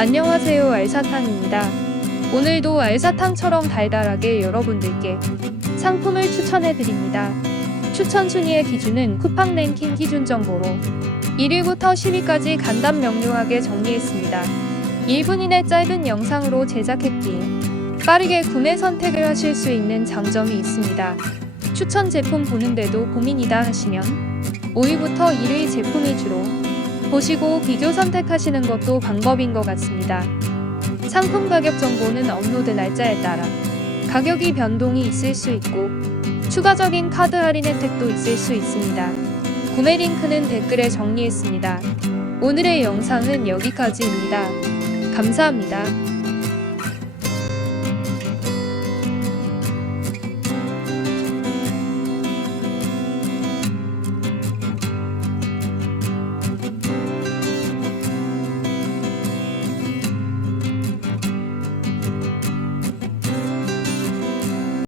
안녕하세요, 알사탕입니다. 오늘도 알사탕처럼 달달하게 여러분들께 상품을 추천해드립니다. 추천 순위의 기준은 쿠팡 랭킹 기준 정보로 1위부터 10위까지 간단 명료하게 정리했습니다. 1분 이내 짧은 영상으로 제작했기에 빠르게 구매 선택을 하실 수 있는 장점이 있습니다. 추천 제품 보는데도 고민이다 하시면 5위부터 1위 제품 위주로 보시고 비교 선택하시는 것도 방법인 것 같습니다. 상품 가격 정보는 업로드 날짜에 따라 가격이 변동이 있을 수 있고 추가적인 카드 할인 혜택도 있을 수 있습니다. 구매 링크는 댓글에 정리했습니다. 오늘의 영상은 여기까지입니다. 감사합니다.